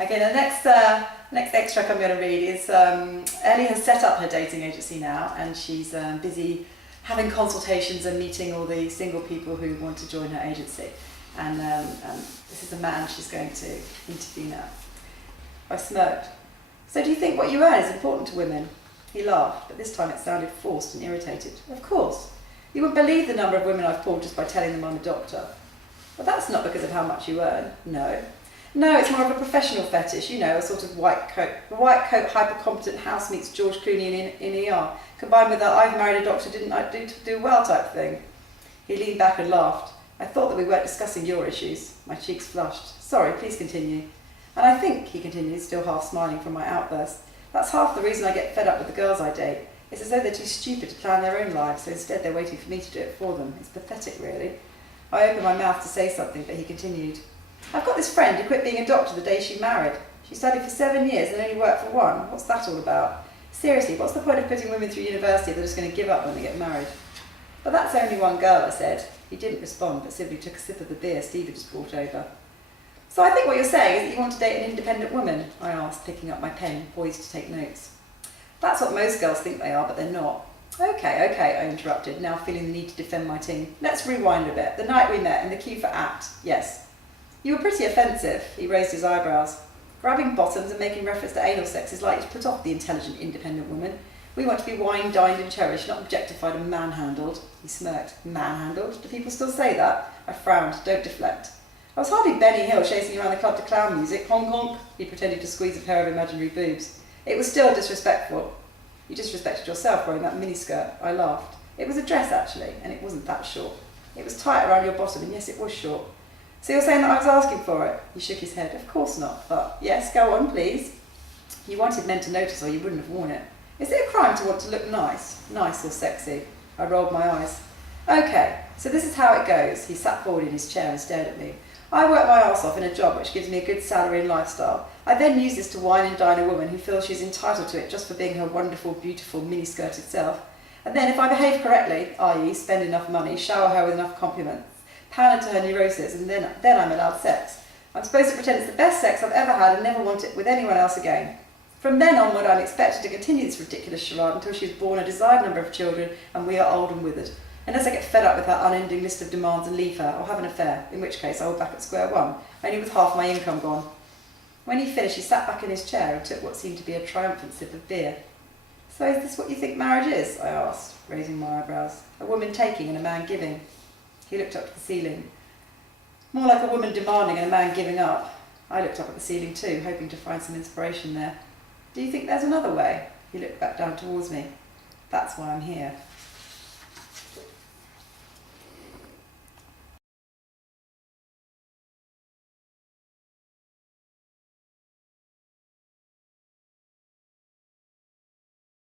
Okay, the next extract I'm going to read is Ellie has set up her dating agency now, and she's busy having consultations and meeting all the single people who want to join her agency. And this is the man she's going to interview now. I smirked. So do you think what you earn is important to women? He laughed, but this time it sounded forced and irritated. Of course. You wouldn't believe the number of women I've pulled just by telling them I'm a doctor. But that's not because of how much you earn. No. No, it's more of a professional fetish, a sort of white coat hyper-competent house meets George Clooney in ER, combined with that I've married a doctor, didn't I do well type thing. He leaned back and laughed. I thought that we weren't discussing your issues. My cheeks flushed. Sorry, please continue. And I think, he continued, still half smiling from my outburst, that's half the reason I get fed up with the girls I date. It's as though they're too stupid to plan their own lives, so instead they're waiting for me to do it for them. It's pathetic, really. I opened my mouth to say something, but he continued. I've got this friend who quit being a doctor the day she married. She studied for 7 years and only worked for one. What's that all about? Seriously, what's the point of putting women through university if they're just going to give up when they get married? But that's only one girl, I said. He didn't respond, but simply took a sip of the beer Steve had just brought over. So I think what you're saying is that you want to date an independent woman, I asked, picking up my pen, poised to take notes. That's what most girls think they are, but they're not. Okay, I interrupted, now feeling the need to defend my team. Let's rewind a bit. The night we met in the queue for ACT, yes. You were pretty offensive, he raised his eyebrows. Grabbing bottoms and making reference to anal sex is likely to put off the intelligent, independent woman. We want to be wined, dined and cherished, not objectified and manhandled. He smirked. Manhandled? Do people still say that? I frowned. Don't deflect. I was hardly Benny Hill chasing you around the club to clown music. Honk honk. He pretended to squeeze a pair of imaginary boobs. It was still disrespectful. You disrespected yourself wearing that miniskirt. I laughed. It was a dress, actually, and it wasn't that short. It was tight around your bottom, and yes, it was short. So you're saying that I was asking for it? He shook his head. Of course not, but yes, go on, please. You wanted men to notice or you wouldn't have worn it. Is it a crime to want to look nice? Nice or sexy? I rolled my eyes. Okay, so this is how it goes. He sat forward in his chair and stared at me. I work my arse off in a job which gives me a good salary and lifestyle. I then use this to wine and dine a woman who feels she's entitled to it just for being her wonderful, beautiful miniskirted self. And then if I behave correctly, i.e. spend enough money, shower her with enough compliments, pander to her neurosis, and then I'm allowed sex. I'm supposed to pretend it's the best sex I've ever had and never want it with anyone else again. From then onward, I'm expected to continue this ridiculous charade until she's born a desired number of children and we are old and withered. Unless I get fed up with her unending list of demands and leave her, or have an affair, in which case I will back at square one, only with half my income gone. When he finished, he sat back in his chair and took what seemed to be a triumphant sip of beer. So is this what you think marriage is? I asked, raising my eyebrows. A woman taking and a man giving. He looked up to the ceiling. More like a woman demanding and a man giving up. I looked up at the ceiling too, hoping to find some inspiration there. Do you think there's another way? He looked back down towards me. That's why I'm here.